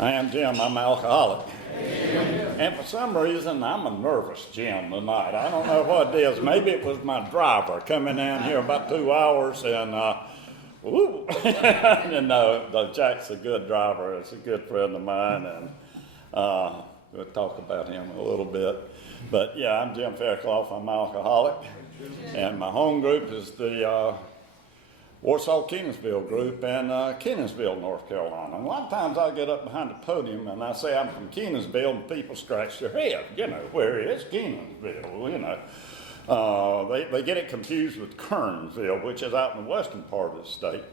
I am Jim. I'm an alcoholic. And for some reason, I'm a nervous Jim tonight. I don't know what it is. Maybe it was my driver coming in here about 2 hours and, Jack's a good driver. It's a good friend of mine, and we'll talk about him a little bit. But yeah, I'm Jim Fairclough. I'm an alcoholic. And my home group is the Warsaw Kennansville group in Kennansville, North Carolina. And a lot of times I get up behind the podium and I say I'm from Kennansville, and people scratch their head. Where is Kennansville? They get it confused with Kernsville, which is out in the western part of the state.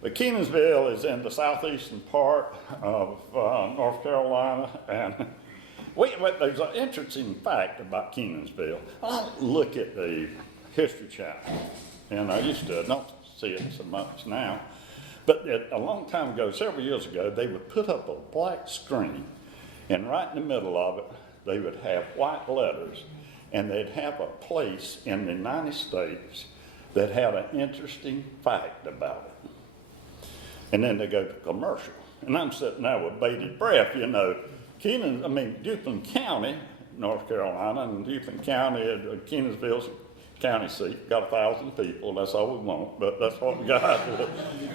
But Kennansville is in the southeastern part of North Carolina, and there's an interesting fact about Kennansville. I look at the History Channel, and I used to not see it so much now, but a long time ago, several years ago, they would put up a black screen, and right in the middle of it, they would have white letters, and they'd have a place in the United States that had an interesting fact about it. And then they go to commercial. And I'm sitting there with bated breath, Duplin County, North Carolina, and Duplin County, Kennansville's county seat, got 1,000 people. That's all we want, but that's what we got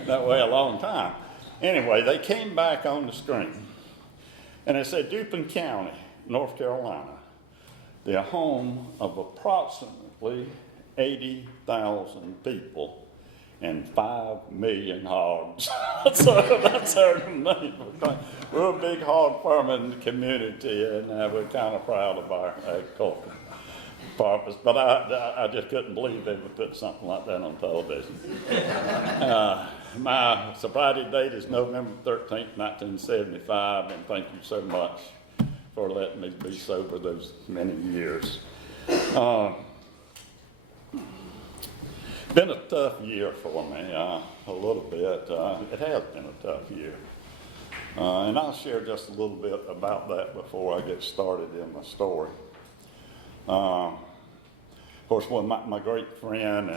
that way a long time. Anyway, they came back on the screen, and it said Duplin County, North Carolina, the home of approximately 80,000 people and 5 million hogs. So that's our name. We're a big hog farming community, and we're kind of proud of our agriculture. But I just couldn't believe they would put something like that on television. My sobriety date is November 13th, 1975, and thank you so much for letting me be sober those many years. Been a tough year for me, a little bit. It has been a tough year. And I'll share just a little bit about that before I get started in my story. Of course, my great friend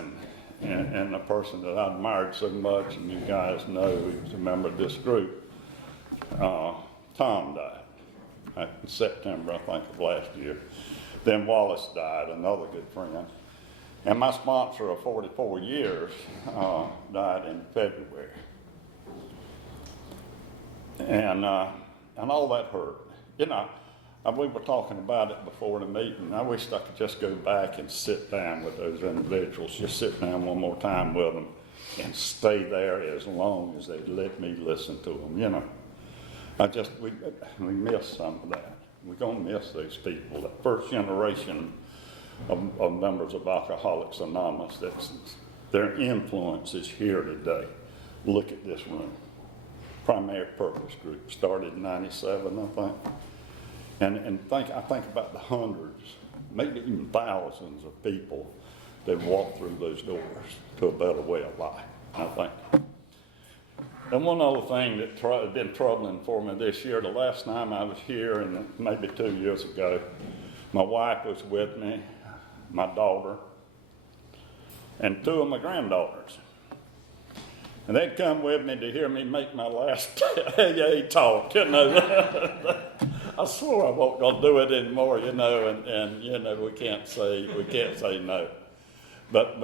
and the person that I admired so much, and you guys know, who's a member of this group, Tom died in September, I think, of last year. Then Wallace died, another good friend. And my sponsor of 44 years died in February. And all that hurt. We were talking about it before the meeting. I wished I could just go back and sit down with those individuals, just sit down one more time with them and stay there as long as they'd let me listen to them, we miss some of that. We're going to miss those people, that first generation of members of Alcoholics Anonymous. Their influence is here today. Look at this room. Primary Purpose Group started in 97, I think. And I think about the hundreds, maybe even thousands of people that walked through those doors to a better way of life, I think. And one other thing that has been troubling for me this year, the last time I was here, and maybe 2 years ago, my wife was with me, my daughter, and 2 of my granddaughters. And they'd come with me to hear me make my last AA talk, I swore I wasn't going to do it anymore, and we can't say no. But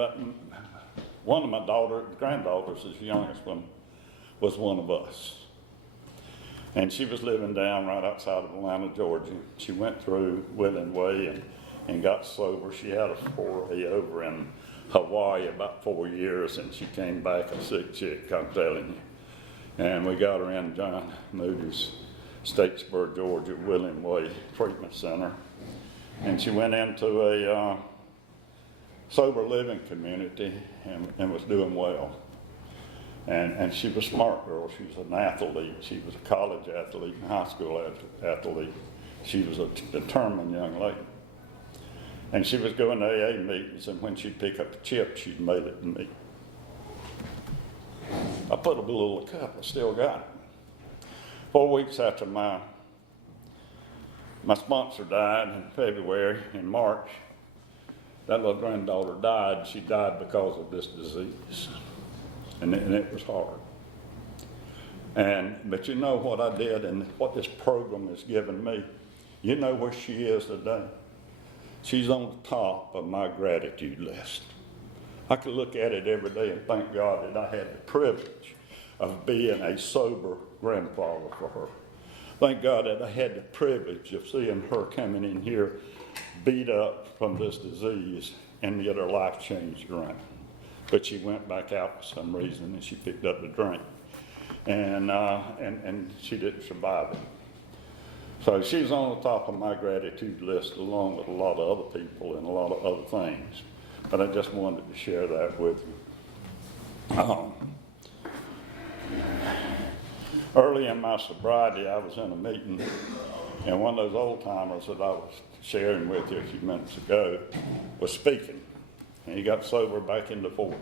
one of my granddaughters, his youngest one, was one of us. And she was living down right outside of Atlanta, Georgia. She went through Willing Way and got sober. She had a foray over in Hawaii about 4 years, and she came back a sick chick, I'm telling you. And we got her in John Moody's Statesboro, Georgia, Willing Way Treatment Center. And she went into a sober living community and was doing well. And she was a smart girl. She was an athlete. She was a college athlete and high school athlete. She was a determined young lady. And she was going to AA meetings, and when she'd pick up a chip, she'd mail it to me. I put a little cup, I still got it. 4 weeks after my sponsor died in February, in March, that little granddaughter died. She died because of this disease. And it was hard. But you know what I did and what this program has given me? You know where she is today? She's on the top of my gratitude list. I could look at it every day and thank God that I had the privilege of being a sober grandfather for her. Thank God that I had the privilege of seeing her coming in here beat up from this disease and get her life changed around. But she went back out for some reason and she picked up the drink. And she didn't survive it. So she's on the top of my gratitude list along with a lot of other people and a lot of other things. But I just wanted to share that with you. Early in my sobriety, I was in a meeting, and one of those old timers that I was sharing with you a few minutes ago was speaking. And he got sober back in the 40s.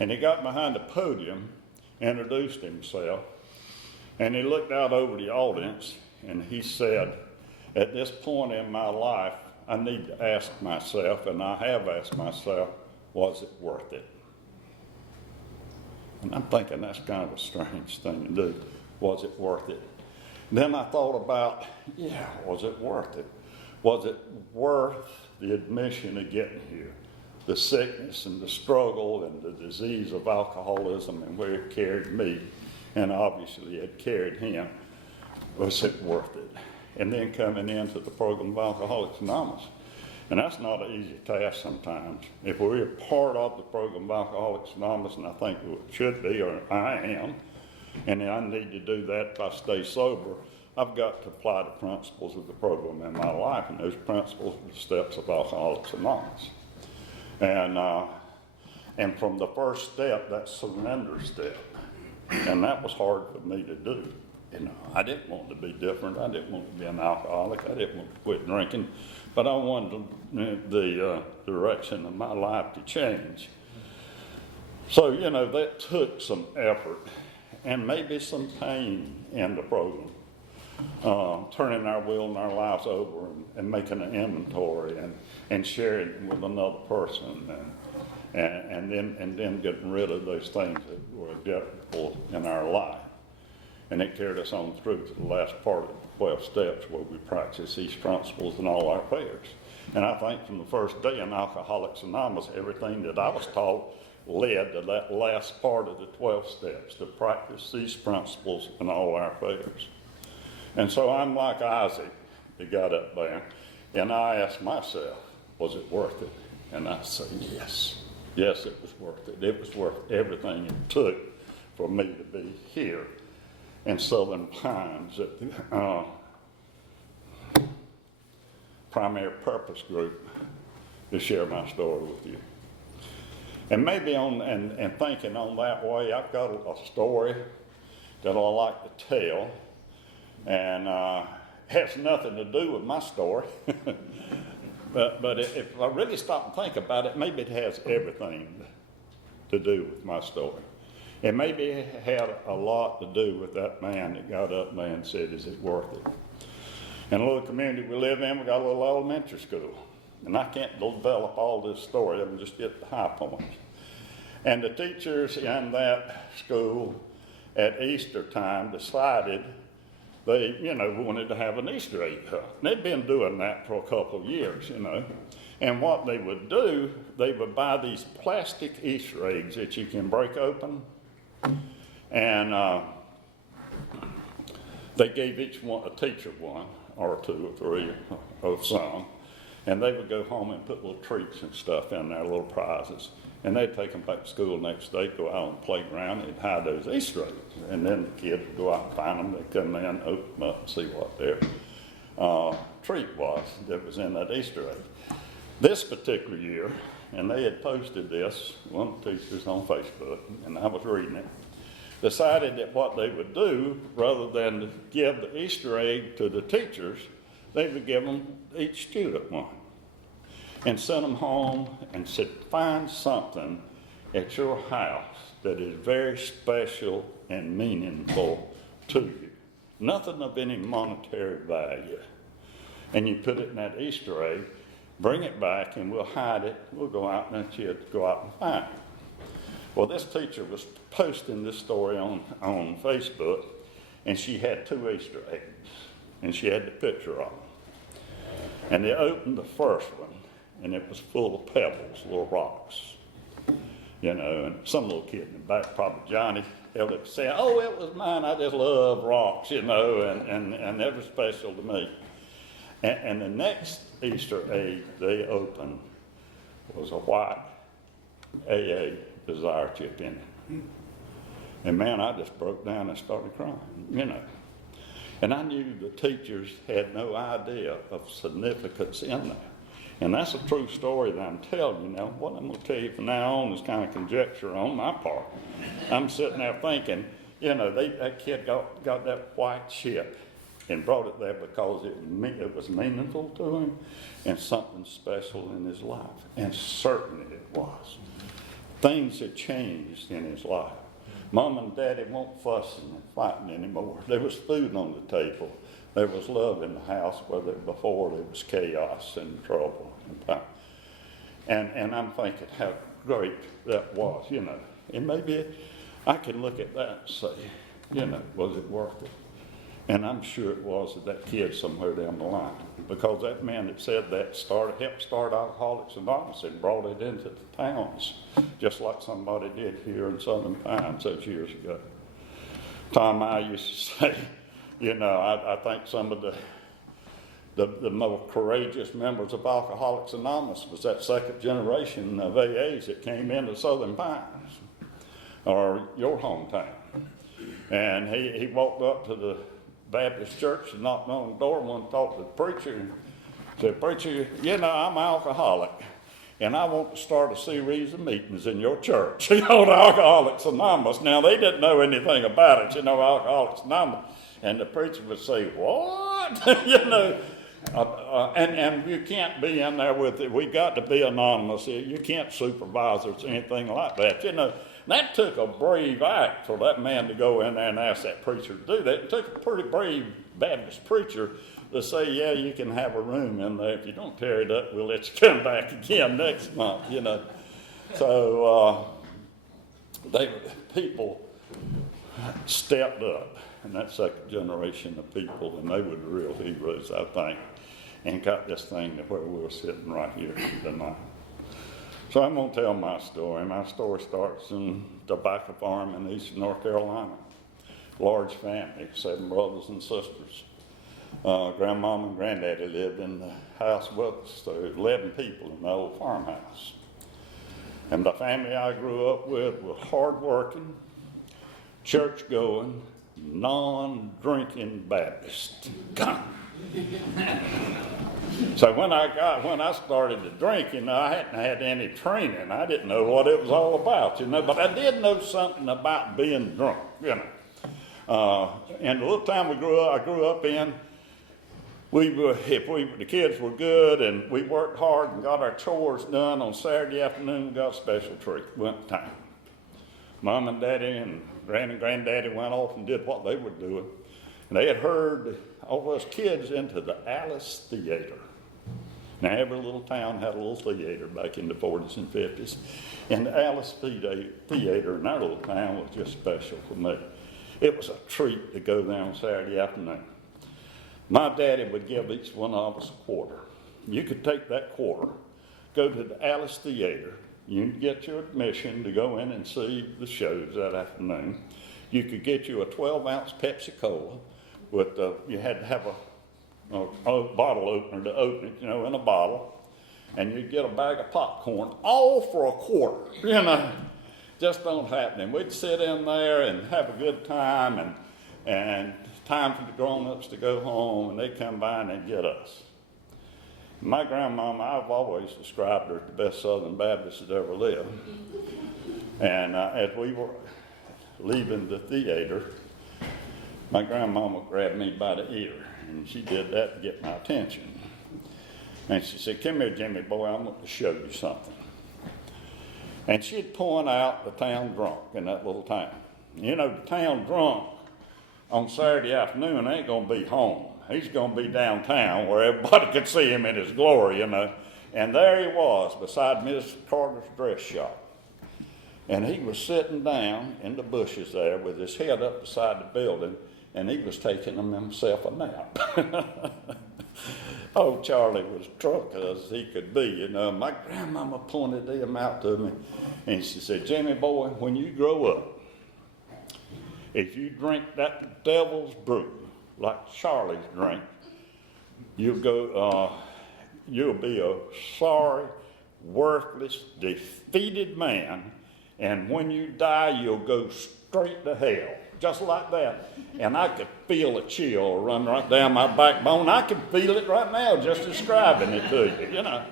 And he got behind the podium, introduced himself, and he looked out over the audience and he said, at this point in my life, I need to ask myself, and I have asked myself, was it worth it? And I'm thinking that's kind of a strange thing to do. Was it worth it? Then I thought about, was it worth it? Was it worth the admission of getting here? The sickness and the struggle and the disease of alcoholism and where it carried me, and obviously it carried him. Was it worth it? And then coming into the program of Alcoholics Anonymous. And that's not an easy task sometimes. If we're part of the program of Alcoholics Anonymous, and I think we should be, or I am, and I need to do that if I stay sober, I've got to apply the principles of the program in my life, and those principles are the steps of Alcoholics Anonymous. And from the first step, that surrender step, and that was hard for me to do. You know, I didn't want to be different. I didn't want to be an alcoholic. I didn't want to quit drinking. But I wanted the direction of my life to change. So, you know, that took some effort and maybe some pain in the program. Turning our will and our lives over and making an inventory and sharing it with another person and then getting rid of those things that were difficult in our life. And it carried us on through to the last part of the 12 steps where we practice these principles in all our affairs. And I think from the first day in Alcoholics Anonymous, everything that I was taught led to that last part of the 12 steps, to practice these principles in all our affairs. And so I'm like Isaac that got up there, and I asked myself, was it worth it? And I said, yes. Yes, it was worth it. It was worth everything it took for me to be here in Southern Pines at the Primary Purpose Group to share my story with you. And maybe and thinking on that way, I've got a story that I like to tell, and has nothing to do with my story. but if I really stop and think about it, maybe it has everything to do with my story. And maybe it had a lot to do with that man that got up there and said, is it worth it? In a little community we live in, we got a little elementary school. And I can't develop all this story, I'm just get the high points. And the teachers in that school at Easter time decided they, wanted to have an Easter egg hunt. They'd been doing that for a couple of years, And what they would do, they would buy these plastic Easter eggs that you can break open. And they gave each one, a teacher one, or two or three of some. And they would go home and put little treats and stuff in there, little prizes. And they'd take them back to school the next day, go out on the playground, and they'd hide those Easter eggs. And then the kids would go out and find them. They'd come in, open them up, and see what their treat was that was in that Easter egg. This particular year, and they had posted this, one of the teachers on Facebook, and I was reading it, decided that what they would do, rather than to give the Easter egg to the teachers, they would give them each student one. And sent them home and said, find something at your house that is very special and meaningful to you. Nothing of any monetary value. And you put it in that Easter egg, bring it back, and we'll hide it. We'll go out and let you go out and find it. Well, this teacher was posting this story on Facebook, and she had 2 Easter eggs, and she had the picture of them. And they opened the first one, and it was full of pebbles, little rocks. And some little kid in the back, probably Johnny, held it saying, "Oh, it was mine, I just love rocks," and that was special to me. And the next Easter egg they opened was a white AA desire chip in it. And man, I just broke down and started crying, And I knew the teachers had no idea of significance in that. And that's a true story that I'm telling you. Now, what I'm going to tell you from now on is kind of conjecture on my part. I'm sitting there thinking, that kid got that white chip and brought it there because it was meaningful to him and something special in his life. And certainly it was. Things had changed in his life. Mom and Daddy weren't fussing and fighting anymore. There was food on the table. There was love in the house where before there was chaos and trouble and pain. And I'm thinking how great that was, And maybe I can look at that and say, was it worth it? And I'm sure it was to that kid somewhere down the line. Because that man that said that helped start Alcoholics Anonymous and brought it into the towns, just like somebody did here in Southern Pines those years ago. Tom I used to say, I think some of the more courageous members of Alcoholics Anonymous was that second generation of AAs that came into Southern Pines, or your hometown. And he walked up to the Baptist church and knocked on the door and talked to the preacher and said, "Preacher, I'm an alcoholic, and I want to start a series of meetings in your church." The Alcoholics Anonymous. Now, they didn't know anything about it, Alcoholics Anonymous. And the preacher would say, "What?" And you can't be in there with it. We've got to be anonymous. You can't supervise us or anything like that. That took a brave act for that man to go in there and ask that preacher to do that. It took a pretty brave Baptist preacher to say, "Yeah, you can have a room in there. If you don't tear it up, we'll let you come back again next month." So people stepped up, and that second generation of people, and they were the real heroes, I think, and got this thing to where we're sitting right here tonight. So I'm going to tell my story. My story starts in tobacco farm in eastern North Carolina. Large family, 7 brothers and sisters. Grandmama and granddaddy lived in the house with us. There were 11 people in the old farmhouse. And the family I grew up with was hardworking, church-going, non-drinking Baptist. So when I started to drink, I hadn't had any training. I didn't know what it was all about, but I did know something about being drunk, And the little town I grew up in, the kids were good and we worked hard and got our chores done on Saturday afternoon, we got a special treat, went to town. Mom and Daddy and Granddaddy went off and did what they were doing. And they had heard all us kids into the Alice Theater. Now, every little town had a little theater back in the 40s and 50s. And the Alice Theater in our little town was just special for me. It was a treat to go there on Saturday afternoon. My daddy would give each one of us a quarter. You could take that quarter, go to the Alice Theater. You could get your admission to go in and see the shows that afternoon. You could get you a 12-ounce Pepsi-Cola. You had to have a bottle opener to open it, in a bottle. And you'd get a bag of popcorn, all for a quarter, Just don't happen. And we'd sit in there and have a good time, and time for the grown-ups to go home, and they'd come by and they'd get us. My grandmama, I've always described her as the best Southern Baptist that ever lived. And as we were leaving the theater, my grandmama grabbed me by the ear, and she did that to get my attention. And she said, "Come here, Jimmy boy, I'm going to show you something." And she'd point out the town drunk in that little town. The town drunk on Saturday afternoon ain't going to be home. He's going to be downtown where everybody could see him in his glory, And there he was beside Miss Carter's dress shop. And he was sitting down in the bushes there with his head up beside the building, and he was taking himself a nap. Oh, Charlie was drunk as he could be, you know. My grandmama pointed him out to me, and she said, Jimmy boy, when you grow up, if you drink that devil's brew like Charlie's drink, you'll be a sorry, worthless, defeated man, and when you die, you'll go straight to hell, just like that. And I could feel a chill run right down my backbone. I can feel it right now just describing it to you, you know.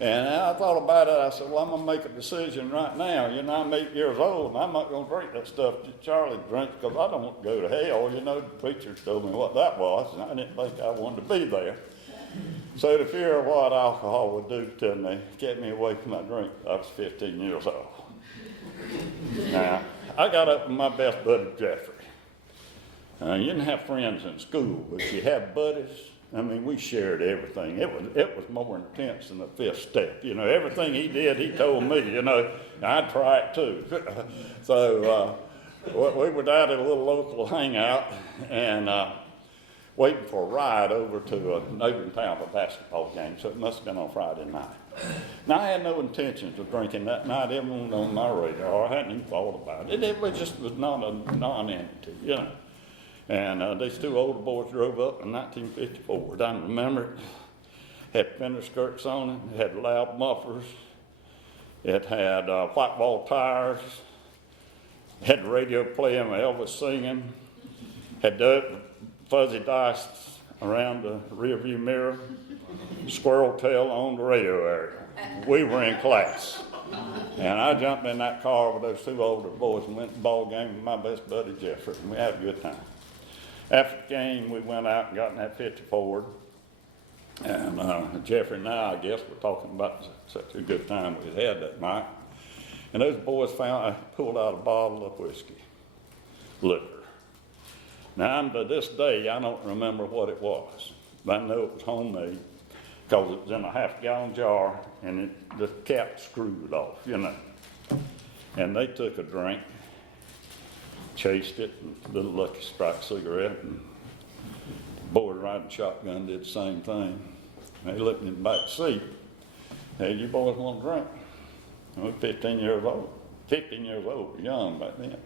And I thought about it. I said, well, I'm going to make a decision right now. You know, I'm 8 years old, and I'm not going to drink that stuff that Charlie drinks because I don't want to go to hell. You know, the preachers told me what that was, and I didn't think I wanted to be there. So the fear of what alcohol would do to me kept me away from my drink. I was 15 years old. Now, I got up with my best buddy, Jeffrey. You didn't have friends in school, but you had buddies. I mean, we shared everything. It was more intense than the fifth step. You know, everything he did, he told me, you know, I'd try it too. So we were out at a little local hangout and waiting for a ride over to a neighboring town for a basketball game, so it must have been on Friday night. Now, I had no intentions of drinking that night. It wasn't on my radar. I hadn't even thought about it. It was not a non-entity, you know. And these two older boys drove up in 1954. I remember it. Had fender skirts on it. It had loud mufflers. It had white ball tires. It had the radio playing with Elvis singing. Had fuzzy dice around the rearview mirror. Squirrel tail on the radio area. We were in class. And I jumped in that car with those two older boys and went to the ball game with my best buddy Jeffrey, and we had a good time. After the game, we went out and got in that 50 Ford. And Jeffrey and I guess, were talking about such a good time we'd had that night. And those boys pulled out a bottle of whiskey, liquor. Now, to this day, I don't remember what it was, but I know it was homemade because it was in a half-gallon jar and the cap screwed off, you know. And they took a drink, chased it, and a little Lucky Strike cigarette, and the boy riding shotgun did the same thing. They looked in the back seat. Hey, you boys want a drink? I was 15 years old. 15 years old, young back then.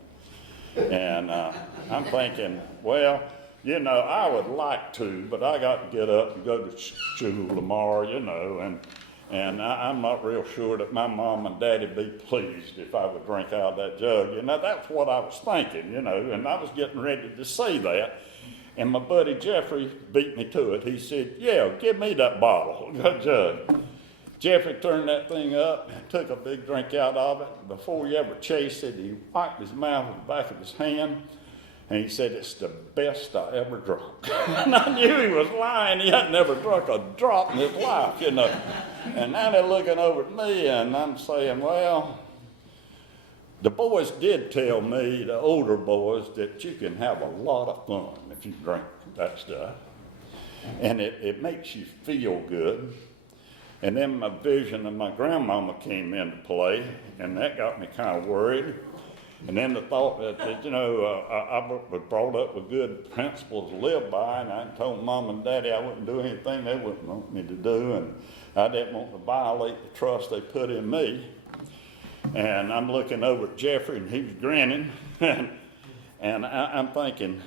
And I'm thinking, well, you know, I would like to, but I got to get up and go to school tomorrow, you know, and I'm not real sure that my mom and daddy would be pleased if I would drink out of that jug. You know, that's what I was thinking, you know, and I was getting ready to say that. And my buddy Jeffrey beat me to it. He said, yeah, give me that bottle, that jug. Jeffrey turned that thing up, took a big drink out of it. Before he ever chased it, he wiped his mouth with the back of his hand. And he said, it's the best I ever drunk. And I knew he was lying. He hadn't ever drunk a drop in his life, you know. And now they're looking over at me, and I'm saying, well, the boys did tell me, the older boys, that you can have a lot of fun if you drink that stuff. And it makes you feel good. And then my vision of my grandmama came into play, and that got me kind of worried. And then the thought that you know, I was brought up with good principles to live by, and I told Mom and Daddy I wouldn't do anything they wouldn't want me to do, and I didn't want to violate the trust they put in me. And I'm looking over at Jeffrey, and he's grinning, and I'm thinking,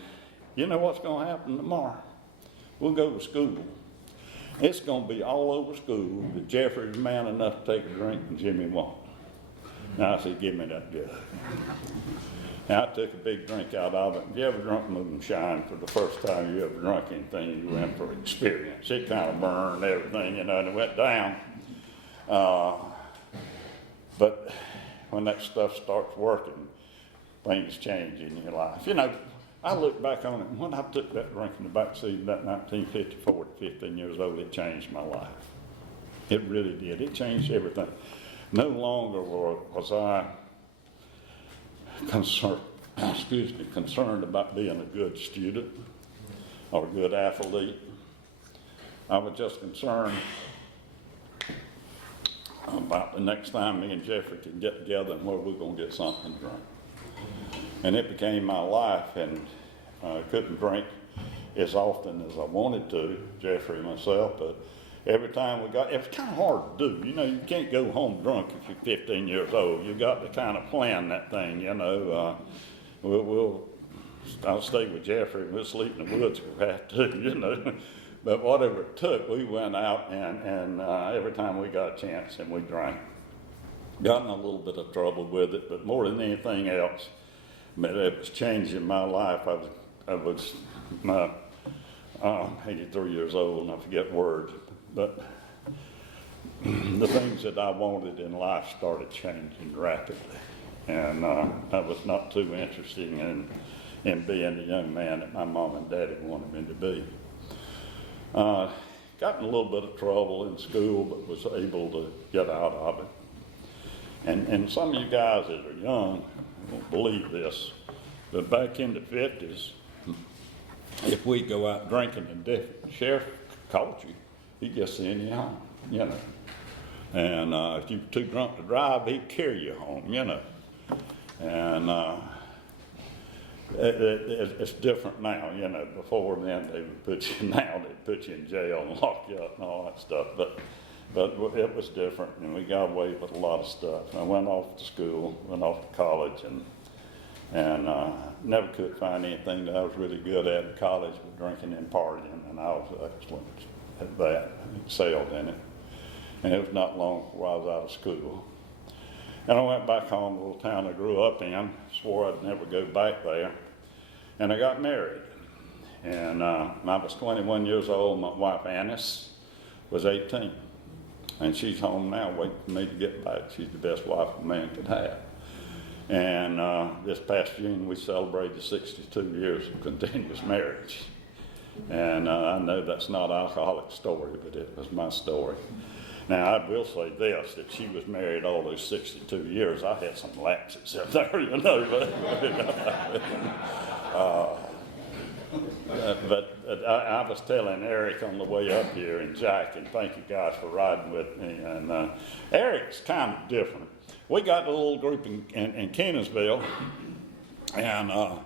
you know what's going to happen tomorrow? We'll go to school. It's going to be all over school that Jeffrey's man enough to take a drink and Jimmy won't. Now I said, give me that jug. Now I took a big drink out of it. If you ever drunk moonshine for the first time you ever drunk anything, you went for experience. It kind of burned everything, you know, and it went down. But when that stuff starts working, things change in your life. You know, I look back on it, and when I took that drink in the back seat of that 1954 at 15 years old, it changed my life. It really did. It changed everything. No longer was I concerned about being a good student or a good athlete. I was just concerned about the next time me and Jeffrey can get together and where we're going to get something to drink. And it became my life, and I couldn't drink as often as I wanted to, Jeffrey and myself, but every time it was kind of hard to do. You know, you can't go home drunk if you're 15 years old. You got to kind of plan that thing, you know. I'll stay with Jeffrey and we'll sleep in the woods if we have to, you know. But whatever it took, we went out and every time we got a chance and we drank. Got in a little bit of trouble with it, but more than anything else, it was changing my life. I was 83 years old and I forget words, but the things that I wanted in life started changing rapidly. And I was not too interested in being the young man that my mom and daddy wanted me to be. Got in a little bit of trouble in school, but was able to get out of it. And some of you guys that are young won't believe this, but back in the 50s, if we go out drinking, the sheriff caught you, he'd just send you home, you know. And if you're too drunk to drive, he'd carry you home, you know. And it's different now, you know. Before then, they would put you, now they'd put you in jail and lock you up and all that stuff. But it was different, and we got away with a lot of stuff. I went off to school, went off to college, and never could find anything that I was really good at in college with drinking and partying, and I was excellent at that, excelled in it. And it was not long before I was out of school. And I went back home to the little town I grew up in, swore I'd never go back there, and I got married. And I was 21 years old, my wife Annis was 18. And she's home now waiting for me to get back. She's the best wife a man could have. And this past June, we celebrated 62 years of continuous marriage. And I know that's not an alcoholic story, but it was my story. Now, I will say this, that she was married all those 62 years. I had some lapses in there, you know. But I was telling Eric on the way up here, and Jack, and thank you guys for riding with me. And Eric's kind of different. We got a little group in Kennansville, and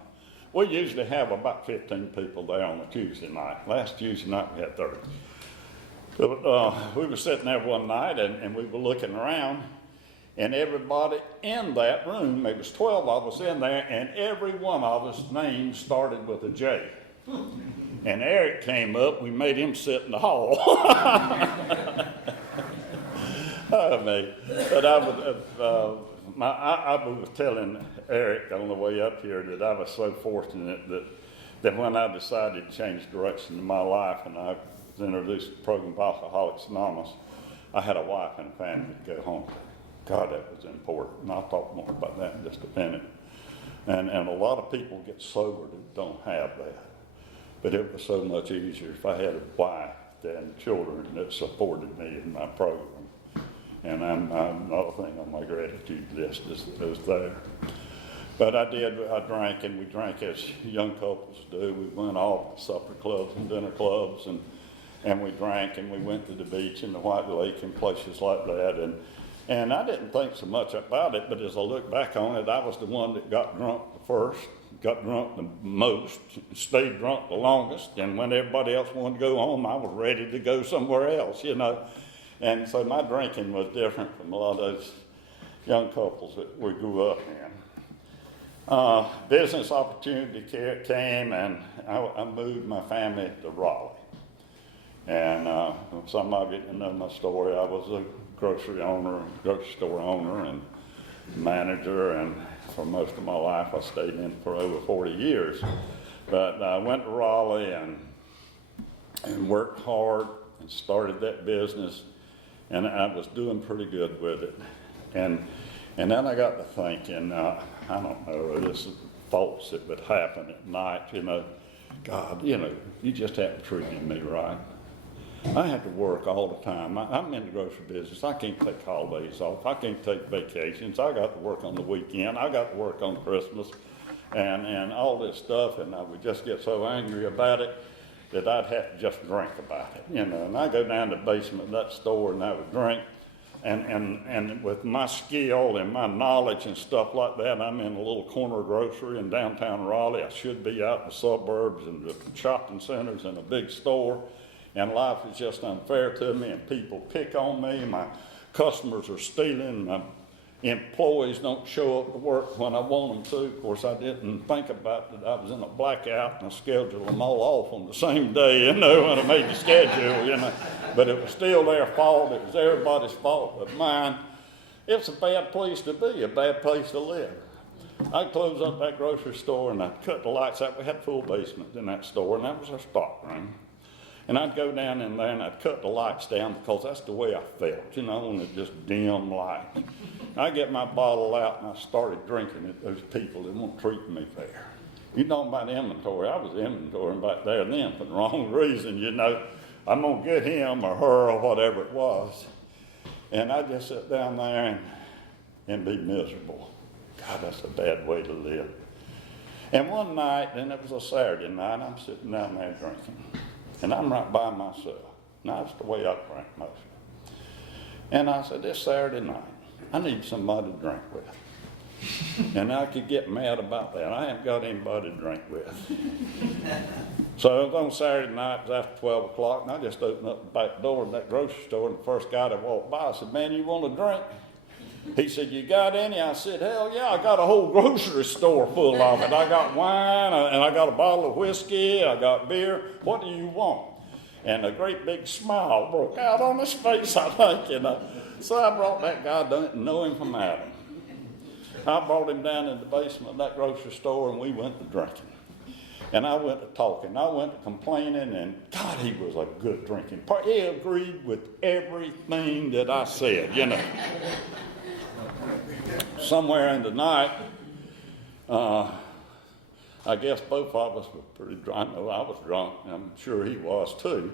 we usually have about 15 people there on a Tuesday night. Last Tuesday night we had 30. But we were sitting there one night, and we were looking around, and everybody in that room, there was 12 of us in there, and every one of us names started with a J. And Eric came up, we made him sit in the hall. But I was telling Eric on the way up here that I was so fortunate that when I decided to change direction in my life and I introduced the program of Alcoholics Anonymous, I had a wife and a family to go home to. God, that was important. And I'll talk more about that in just a minute. And a lot of people get sober that don't have that. But it was so much easier if I had a wife and children that supported me in my program. And another thing on my gratitude list is there. But I drank, and we drank as young couples do. We went off to supper clubs and dinner clubs, and we drank, and we went to the beach and the White Lake and places like that. And I didn't think so much about it, but as I look back on it, I was the one that got drunk the first, got drunk the most, stayed drunk the longest, and when everybody else wanted to go home, I was ready to go somewhere else, you know. And so my drinking was different from a lot of those young couples that we grew up in. Business opportunity came, and I moved my family to Raleigh. And some of you know my story. I was a grocery store owner and manager, and for most of my life I stayed in for over 40 years. But I went to Raleigh and worked hard and started that business, and I was doing pretty good with it. And then I got to thinking, I don't know, this is thoughts that would happen at night, you know, God, you know, you just haven't treated me right. I have to work all the time. I'm in the grocery business. I can't take holidays off. I can't take vacations. I got to work on the weekend. I got to work on Christmas and all this stuff. And I would just get so angry about it that I'd have to just drink about it, you know. And I go down to the basement of that store and I would drink. and with my skill and my knowledge and stuff like that, I'm in a little corner grocery in downtown Raleigh. I should be out in the suburbs and the shopping centers and a big store. And life is just unfair to me, and people pick on me. My customers are stealing. My employees don't show up to work when I want them to. Of course, I didn't think about that I was in a blackout, and I scheduled them all off on the same day, when I made the schedule, But it was still their fault. It was everybody's fault but mine. It's a bad place to be, a bad place to live. I'd close up that grocery store, and I'd cut the lights out. We had full basement in that store, and that was our stock room. And I'd go down in there and I'd cut the lights down because that's the way I felt, when it just dim lights. I get my bottle out and I started drinking at those people that weren't treating me fair. You talking about inventory? I was inventorying back there then for the wrong reason, I'm going to get him or her or whatever it was. And I just sit down there and be miserable. God, that's a bad way to live. And one night, and it was a Saturday night, I'm sitting down there drinking. And I'm right by myself. Now, that's the way I drink mostly. And I said, this Saturday night, I need somebody to drink with. And I could get mad about that. I haven't got anybody to drink with. So it was on Saturday night, it was after 12 o'clock, and I just opened up the back door of that grocery store, and the first guy that walked by, I said, man, you want a drink? He said, you got any? I said, hell yeah, I got a whole grocery store full of it. I got wine, and I got a bottle of whiskey, I got beer. What do you want? And a great big smile broke out on his face, I think. So I brought that guy, didn't know him from Adam. I brought him down in the basement of that grocery store, and we went to drinking. And I went to talking. I went to complaining, and God, he was a good drinking partner. He agreed with everything that I said, Somewhere in the night, I guess both of us were pretty drunk. I know I was drunk, and I'm sure he was too.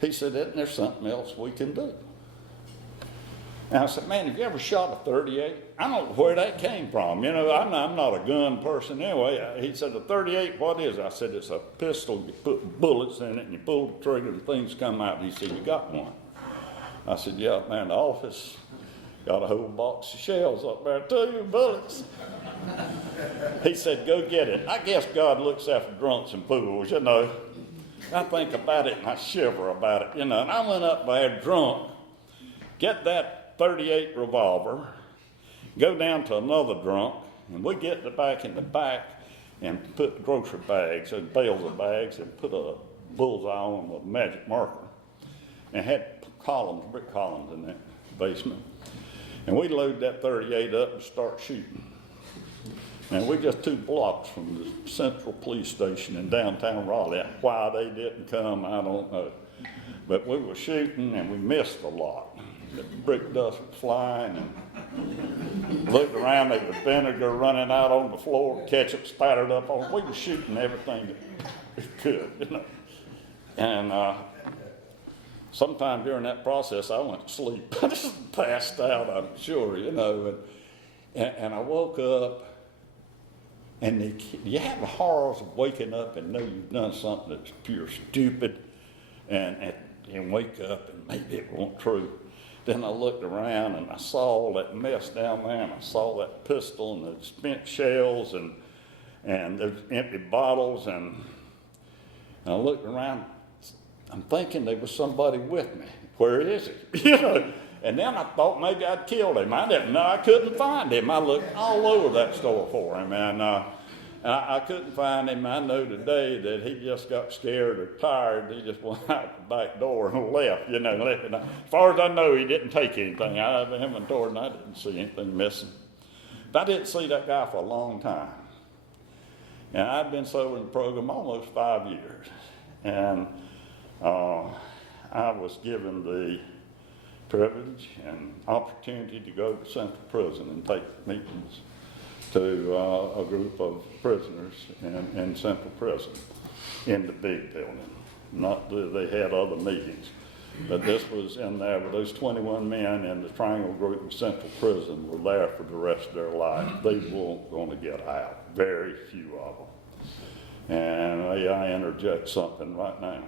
He said, isn't there something else we can do? And I said, man, have you ever shot a 38? I don't know where that came from. I'm not a gun person anyway. He said, a 38, what is it? I said, it's a pistol. You put bullets in it, and you pull the trigger, and things come out. And he said, you got one? I said, yeah, man, in the office. Got a whole box of shells up there too, bullets. He said, go get it. I guess God looks after drunks and fools, I think about it and I shiver about it, And I went up there drunk, get that 38 revolver, go down to another drunk, and we get back in the back and put grocery bags and bales of bags and put a bullseye on with a magic marker and had columns, brick columns in that basement. And we load that 38 up and start shooting. And we're just 2 blocks from the central police station in downtown Raleigh. Why they didn't come, I don't know. But we were shooting and we missed a lot. The brick dust was flying, and looked around, there was vinegar running out on the floor, ketchup spattered up on it. We were shooting everything that we could, And sometime during that process, I went to sleep. I just passed out, I'm sure, And I woke up, and you have the horrors of waking up and know you've done something that's pure stupid, and wake up and maybe it wasn't true. Then I looked around and I saw all that mess down there, and I saw that pistol and the spent shells and there's empty bottles, and I looked around. I'm thinking there was somebody with me. Where is he? And then I thought maybe I'd killed him. I didn't know. I couldn't find him. I looked all over that store for him, and I couldn't find him. I know today that he just got scared or tired. He just went out the back door and left. As far as I know, he didn't take anything out of the inventory, and I didn't see anything missing. But I didn't see that guy for a long time. And I've been sober in the program almost 5 years, and I was given the privilege and opportunity to go to Central Prison and take meetings to a group of prisoners in Central Prison in the big building. Not that they had other meetings, but this was in there with those 21 men in the Triangle Group of Central Prison were there for the rest of their life. They weren't going to get out, very few of them. And I interject something right now.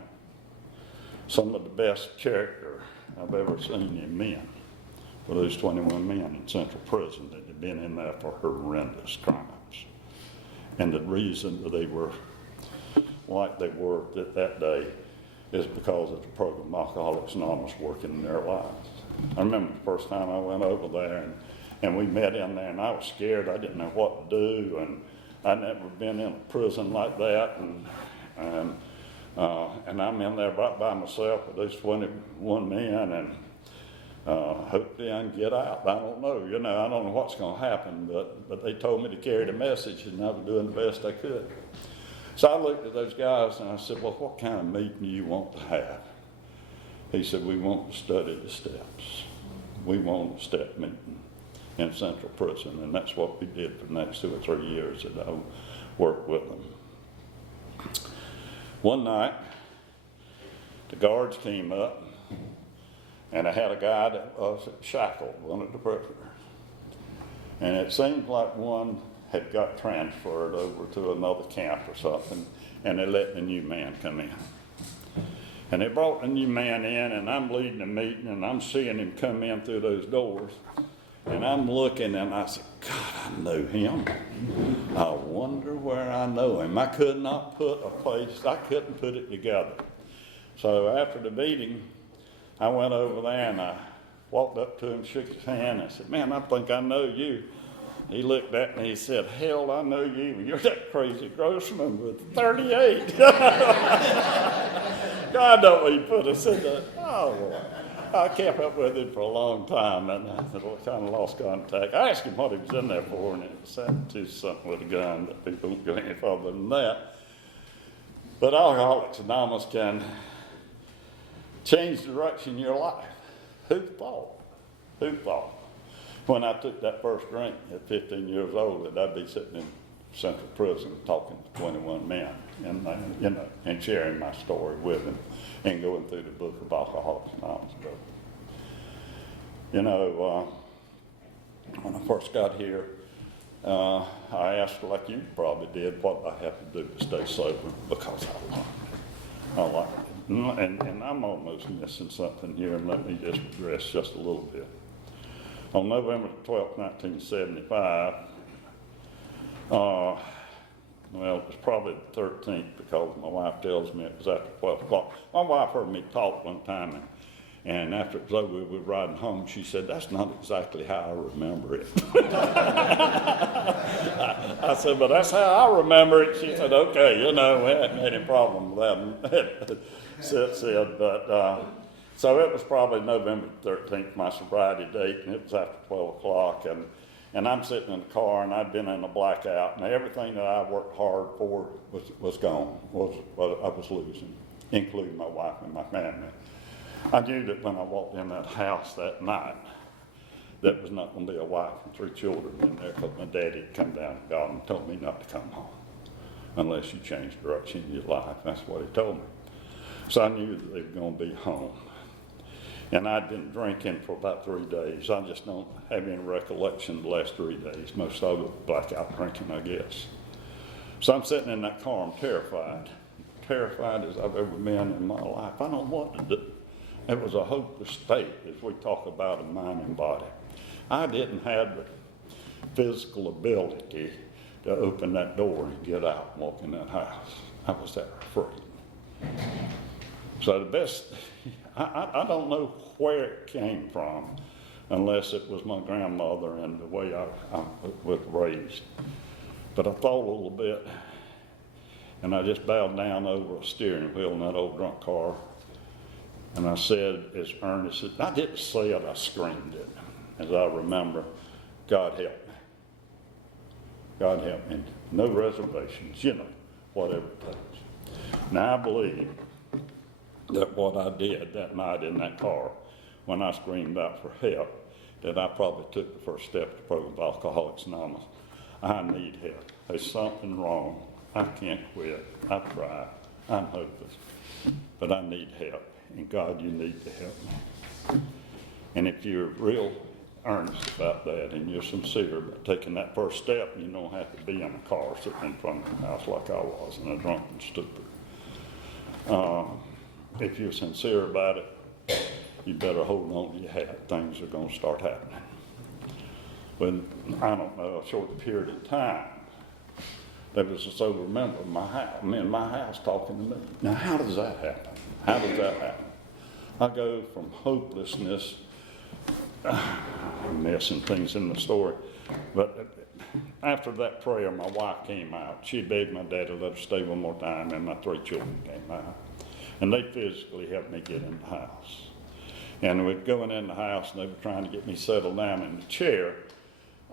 Some of the best character I've ever seen in men for those 21 men in Central Prison that had been in there for horrendous crimes. And the reason that they were like they were that day is because of the program Alcoholics Anonymous working in their lives. I remember the first time I went over there and we met in there, and I was scared. I didn't know what to do, and I'd never been in a prison like that, and I'm in there right by myself with those 21 men, and hopefully I can get out. I don't know, I don't know what's going to happen, but they told me to carry the message, and I was doing the best I could. So I looked at those guys and I said, well, what kind of meeting do you want to have? He said, we want to study the steps. We want a step meeting in Central Prison, and that's what we did for the next 2 or 3 years that I worked with them. One night, the guards came up, and I had a guy that was shackled, one of the prisoners. And it seemed like one had got transferred over to another camp or something, and they let the new man come in. And they brought the new man in, and I'm leading the meeting, and I'm seeing him come in through those doors. And I'm looking, and I said, God, I know him. I wonder where I know him. I could not put a place, I couldn't put it together. So after the meeting, I went over there, and I walked up to him, shook his hand, and I said, man, I think I know you. He looked at me and he said, hell, I know you. You're that crazy Grossman with 38. God, don't he put us in that? Oh, Lord. I kept up with him for a long time, and I kind of lost contact. I asked him what he was in there for, and it was to something with a gun, but people don't go any further than that. But Alcoholics Anonymous can change the direction in your life. Who thought? Who thought? When I took that first drink at 15 years old, that I'd be sitting in Central Prison talking to 21 men and sharing my story with them and going through the book of Alcoholics Anonymous. When I first got here, I asked, like you probably did, what I have to do to stay sober, because I like it. And I'm almost missing something here, and let me just address just a little bit. On November 12, 1975, well, it was probably the 13th, because my wife tells me it was after 12 o'clock. My wife heard me talk one time, and after it was over, we were riding home. She said, that's not exactly how I remember it. I said, but that's how I remember it. She said, okay, we hadn't had any problem with that since then. But so it was probably November 13th, my sobriety date, and it was after 12 o'clock. And I'm sitting in the car, and I'd been in a blackout, and everything that I worked hard for was gone, I was losing, including my wife and my family. I knew that when I walked in that house that night, that was not going to be a wife and 3 children in there, because my daddy had come down and got them and told me not to come home unless you change direction in your life. That's what he told me. So I knew that they were going to be home. And I'd been drinking for about 3 days. I just don't have any recollection of the last 3 days. Most of it blackout drinking, I guess. So I'm sitting in that car, I'm terrified as I've ever been in my life. I don't know what to do. It was a hopeless state, as we talk about in mind and body. I didn't have the physical ability to open that door and get out and walk in that house. I was that afraid. So the best, I don't know where it came from, unless it was my grandmother and the way I was raised. But I thought a little bit, and I just bowed down over a steering wheel in that old drunk car, and I said, as earnest as, I didn't say it, I screamed it, as I remember, God help me. God help me. No reservations, whatever it takes. Now I believe that what I did that night in that car, when I screamed out for help, that I probably took the first step to the program of Alcoholics Anonymous. I need help. There's something wrong. I can't quit. I've tried. I'm hopeless. But I need help. And God, you need to help me. And if you're real earnest about that and you're sincere about taking that first step, you don't have to be in a car sitting in front of the house like I was in a drunken stupor. If you're sincere about it, you better hold on to your hat. Things are going to start happening. But I don't know, a short period of time, there was a sober member in my house talking to me. Now, how does that happen? How does that happen? I go from hopelessness, I'm messing things in the story, but after that prayer, my wife came out. She begged my dad to let her stay one more time, and my 3 children came out. And they physically helped me get in the house. And we're going in the house, and they were trying to get me settled down in the chair.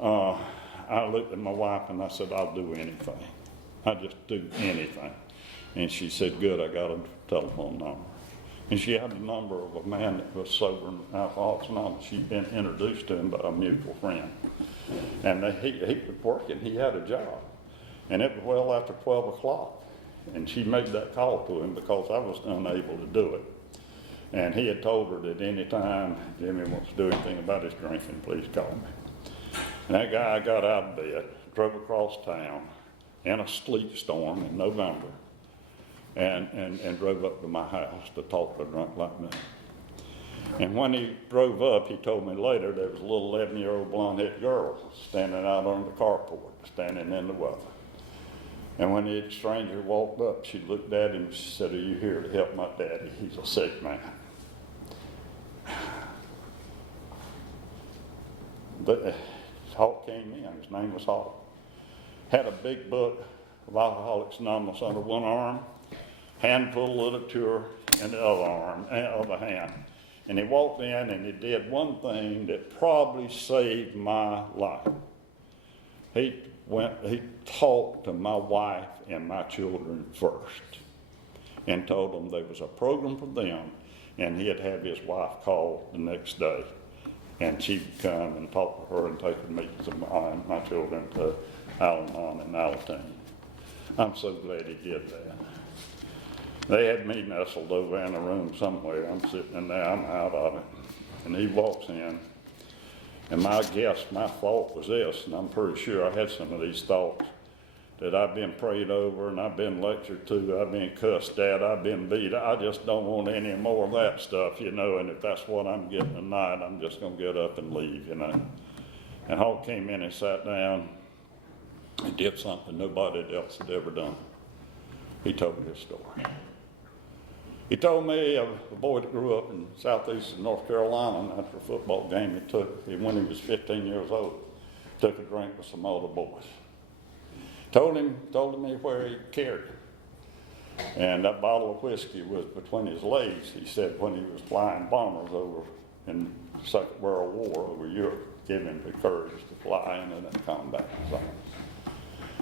I looked at my wife, and I said, I'll do anything. I'll just do anything. And she said, good, I got a telephone number. And she had the number of a man that was sober in Alcoholics Anonymous. She'd been introduced to him by a mutual friend. And he was working, he had a job. And it was well after 12 o'clock. And she made that call to him because I was unable to do it. And he had told her that any time Jimmy wants to do anything about his drinking, please call me. And that guy got out of bed, drove across town in a sleet storm in November, and drove up to my house to talk to a drunk like me. And when he drove up, he told me later there was a little 11-year-old blonde-haired girl standing out on the carport, standing in the weather. And when the stranger walked up, she looked at him and she said, are you here to help my daddy? He's a sick man. But Hawk came in, his name was Hawk. Had a big book of Alcoholics Anonymous under one arm, handful of literature in the other arm, and other hand. And he walked in and he did one thing that probably saved my life. He talked to my wife and my children first and told them there was a program for them, and he'd have his wife call the next day. And she'd come and talk to her and take the meetings of my children to Al-Anon and Alateen. I'm so glad he did that. They had me nestled over in a room somewhere. I'm sitting in there, I'm out of it. And he walks in, and my thought was this, and I'm pretty sure I had some of these thoughts, that I've been prayed over and I've been lectured to, I've been cussed at, I've been beat. I just don't want any more of that stuff, you know, and if that's what I'm getting tonight, I'm just going to get up and leave, you know. And Hawk came in and sat down and did something nobody else had ever done. He told me his story. He told me of a boy that grew up in southeast North Carolina, and after a football game when he was 15 years old, took a drink with some other boys. Told me where he carried it. And that bottle of whiskey was between his legs, he said, when he was flying bombers over in the Second World War over Europe, giving him the courage to fly into that combat zone.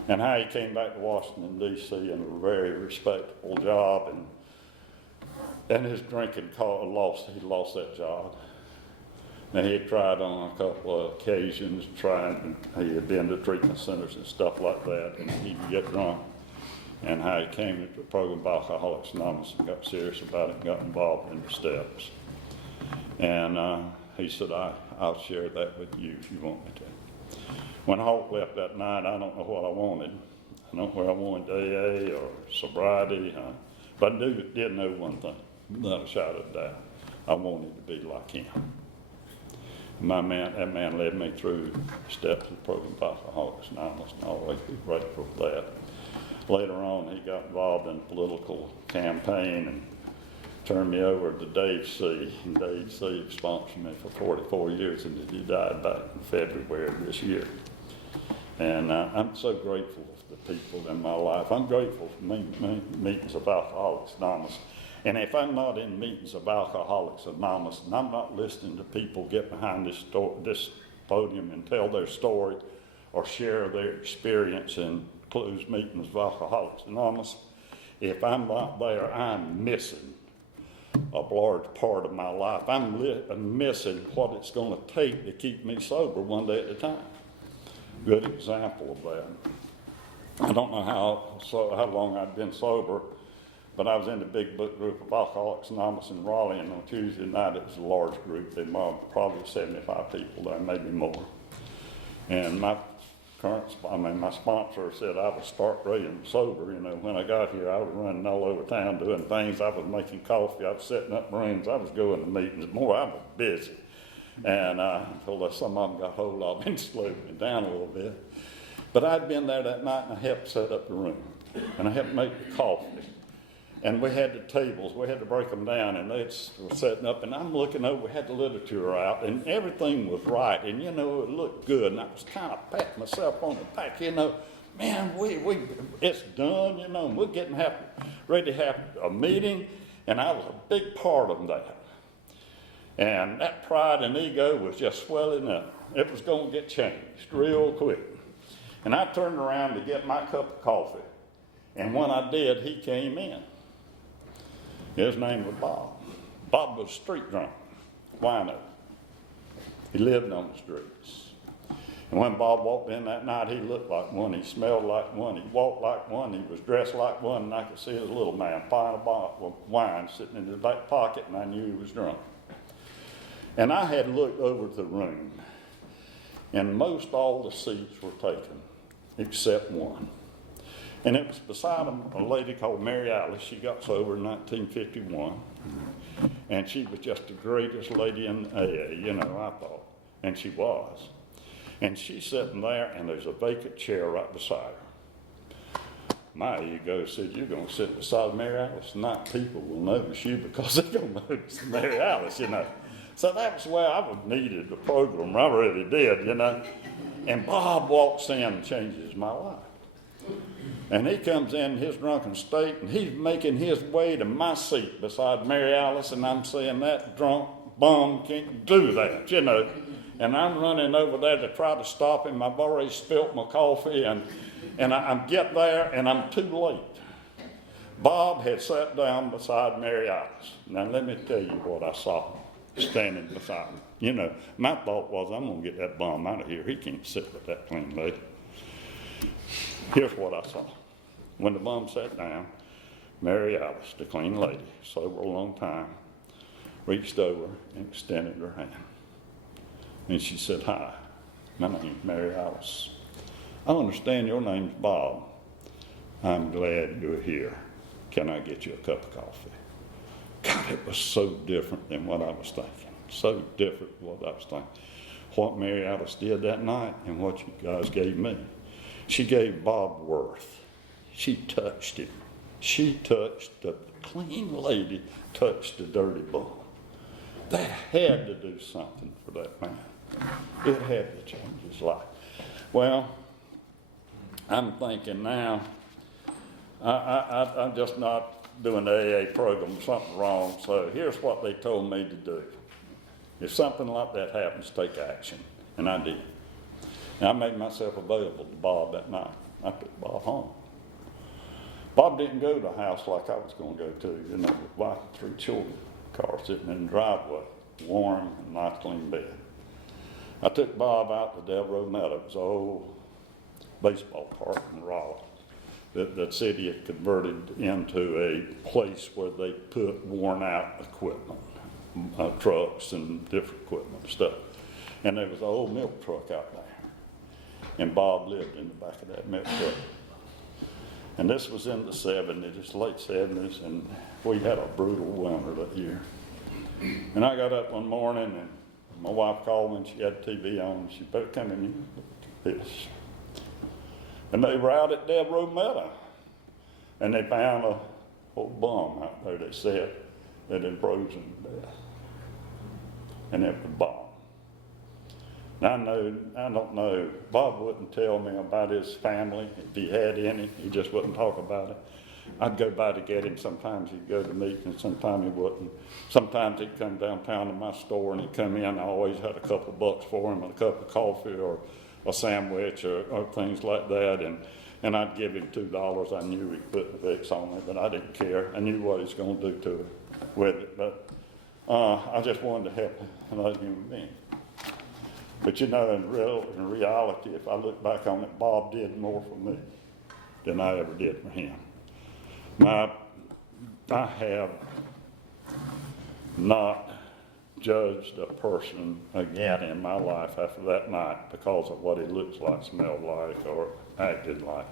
And how he came back to Washington, D.C. in a very respectable job, and his drinking he lost that job. Now, he had tried on a couple of occasions, he had been to treatment centers and stuff like that, and he would get drunk. And how he came into the program of Alcoholics Anonymous and got serious about it and got involved in the steps. And he said, I'll share that with you if you want me to. When Hawk left that night, I don't know what I wanted. I don't know where I wanted AA or sobriety, but I did know one thing, without a shadow of doubt. I wanted to be like him. That man led me through the steps of the program of Alcoholics Anonymous, and I'll always be grateful for that. Later on, he got involved in a political campaign and turned me over to Dave C. And Dave C. sponsored me for 44 years, and he died back in February of this year. And I'm so grateful for the people in my life. I'm grateful for meetings of Alcoholics Anonymous. And if I'm not in meetings of Alcoholics Anonymous and I'm not listening to people get behind this podium and tell their story or share their experience in closed meetings of Alcoholics Anonymous, if I'm not there, I'm missing a large part of my life. I'm missing what it's going to take to keep me sober one day at a time. Good example of that. I don't know how long I've been sober, but I was in the big book group of Alcoholics Anonymous in Raleigh, and on Tuesday night it was a large group. There were probably 75 people there, maybe more. And my my sponsor said I would start reading sober. When I got here, I was running all over town doing things. I was making coffee. I was setting up rooms. I was going to meetings. More, I was busy. And until some of them got hold of me and slowed me down a little bit. But I'd been there that night and I helped set up the room. And I helped make the coffee. And we had the tables, we had to break them down, and they were setting up, and I'm looking over, we had the literature out, and everything was right, and it looked good, and I was kind of patting myself on the back, man, it's done, and we're getting ready to have a meeting, and I was a big part of that. And that pride and ego was just swelling up. It was going to get changed real quick. And I turned around to get my cup of coffee, and when I did, he came in. His name was Bob. Bob was street drunk, wino. He lived on the streets. And when Bob walked in that night, he looked like one, he smelled like one, he walked like one, he was dressed like one, and I could see his little man buying a bottle of wine sitting in his back pocket, and I knew he was drunk. And I had looked over the room, and most all the seats were taken, except one. And it was beside a lady called Mary Alice. She got sober in 1951. And she was just the greatest lady in AA, I thought. And she was. And she's sitting there, and there's a vacant chair right beside her. My ego said, you're going to sit beside Mary Alice. Not people will notice you because they're going to notice Mary Alice, So that was where I needed the program. I really did, And Bob walks in and changes my life. And he comes in his drunken state, and he's making his way to my seat beside Mary Alice, and I'm saying, that drunk bum can't do that, And I'm running over there to try to stop him. I've already spilt my coffee, and I get there, and I'm too late. Bob had sat down beside Mary Alice. Now, let me tell you what I saw standing beside him. My thought was, I'm going to get that bum out of here. He can't sit with that clean lady. Here's what I saw. When the bum sat down, Mary Alice, the clean lady, sober a long time, reached over and extended her hand. And she said, hi, my name's Mary Alice. I understand your name's Bob. I'm glad you're here. Can I get you a cup of coffee? God, it was so different than what I was thinking. So different than what I was thinking. What Mary Alice did that night and what you guys gave me. She gave Bob worth. She touched him. She touched the clean lady, touched the dirty bum. That had to do something for that man. It had to change his life. Well, I'm thinking now, I'm just not doing the AA program, something wrong, so here's what they told me to do. If something like that happens, take action. And I did. And I made myself available to Bob that night. I took Bob home. Bob didn't go to the house like I was going to go to, with wife and 3 children, car sitting in the driveway, warm and nice clean bed. I took Bob out to Delro Meadows, old baseball park in Raleigh, that the city had converted into a place where they put worn out equipment, trucks and different equipment and stuff. And there was an old milk truck out there. And Bob lived in the back of that milk truck. And this was in the 70s, late 70s, and we had a brutal winter that year. And I got up one morning, and my wife called me, and she had the TV on, and she said, come in, look at this. And they were out at Delro Meadow, and they found a old bum out there, they said, that had frozen to death. And it was Bob. I don't know, Bob wouldn't tell me about his family, if he had any, he just wouldn't talk about it. I'd go by to get him, sometimes he'd go to meetings, sometimes he wouldn't. Sometimes he'd come downtown to my store and he'd come in, I always had a couple of bucks for him, and a cup of coffee or a sandwich or things like that, and I'd give him $2, I knew he'd put the Vicks on it, but I didn't care, I knew what he was going to do to it with it, but I just wanted to help another human being. But in reality, if I look back on it, Bob did more for me than I ever did for him. I have not judged a person again in my life after that night because of what he looks like, smelled like, or acted like.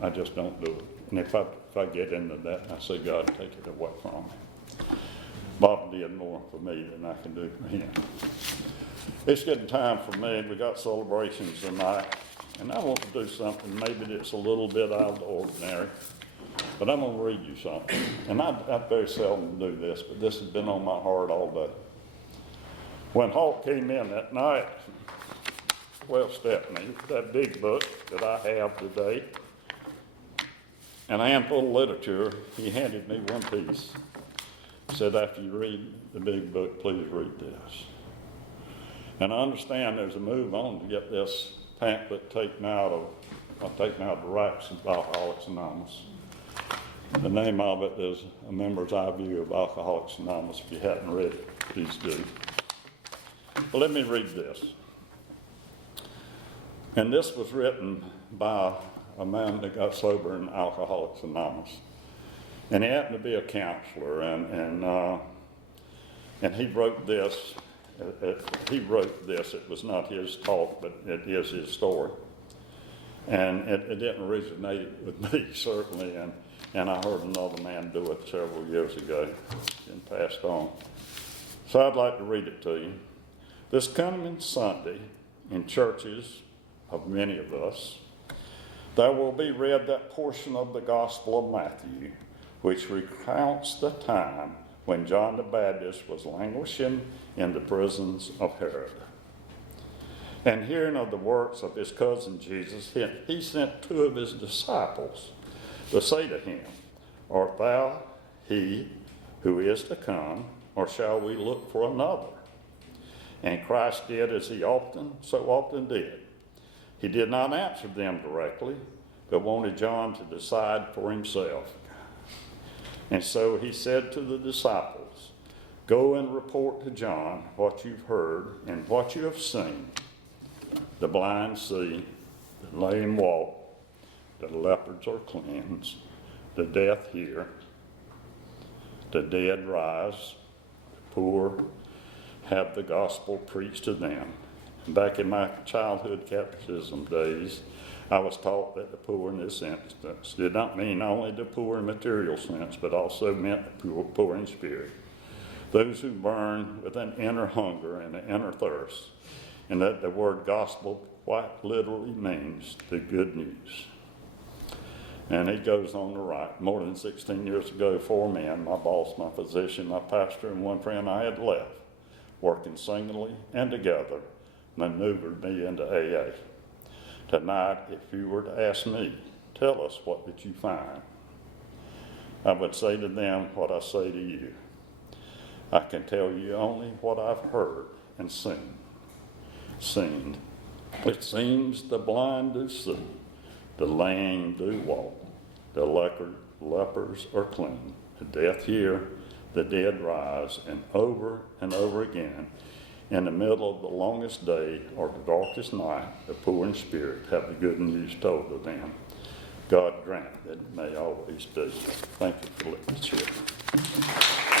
I just don't do it. And if I get into that, I say, God, take it away from me. Bob did more for me than I can do for him. It's getting time for me. We got celebrations tonight, and I want to do something maybe that's a little bit out of the ordinary, but I'm going to read you something. And I very seldom do this, but this has been on my heart all day. When Hawk came in that night, well, Stephanie, that big book that I have today, and a handful of literature, he handed me one piece. He said, after you read the big book, please read this. And I understand there's a move on to get this pamphlet taken out of the racks of Alcoholics Anonymous. The name of it is A Member's Eye View of Alcoholics Anonymous. If you hadn't read it, please do. But let me read this. And this was written by a man that got sober in Alcoholics Anonymous. And he happened to be a counselor, and he wrote this. It was not his talk, but it is his story. And it didn't originate with me, certainly, and I heard another man do it several years ago and passed on. So I'd like to read it to you. This coming Sunday, in churches of many of us, there will be read that portion of the Gospel of Matthew which recounts the time when John the Baptist was languishing in the prisons of Herod. And hearing of the works of his cousin Jesus, he sent 2 of his disciples to say to him, Art thou he who is to come, or shall we look for another? And Christ did as he so often did. He did not answer them directly, but wanted John to decide for himself. And so he said to the disciples, Go and report to John what you've heard and what you have seen. The blind see, the lame walk, the lepers are cleansed, the deaf hear, the dead rise, the poor have the gospel preached to them. Back in my childhood catechism days, I was taught that the poor in this instance did not mean only the poor in material sense, but also meant the poor in spirit. Those who burn with an inner hunger and an inner thirst, and that the word gospel quite literally means the good news. And he goes on to write, more than 16 years ago, 4 men, my boss, my physician, my pastor, and one friend I had left, working singly and together, maneuvered me into AA. Tonight, if you were to ask me, tell us, what did you find? I would say to them what I say to you. I can tell you only what I've heard and seen. It seems the blind do see, the lame do walk, the lepers are clean, the deaf hear, the dead rise, and over again, in the middle of the longest day or the darkest night, the poor in spirit have the good news told to them. God grant that it may always be. Thank you for listening.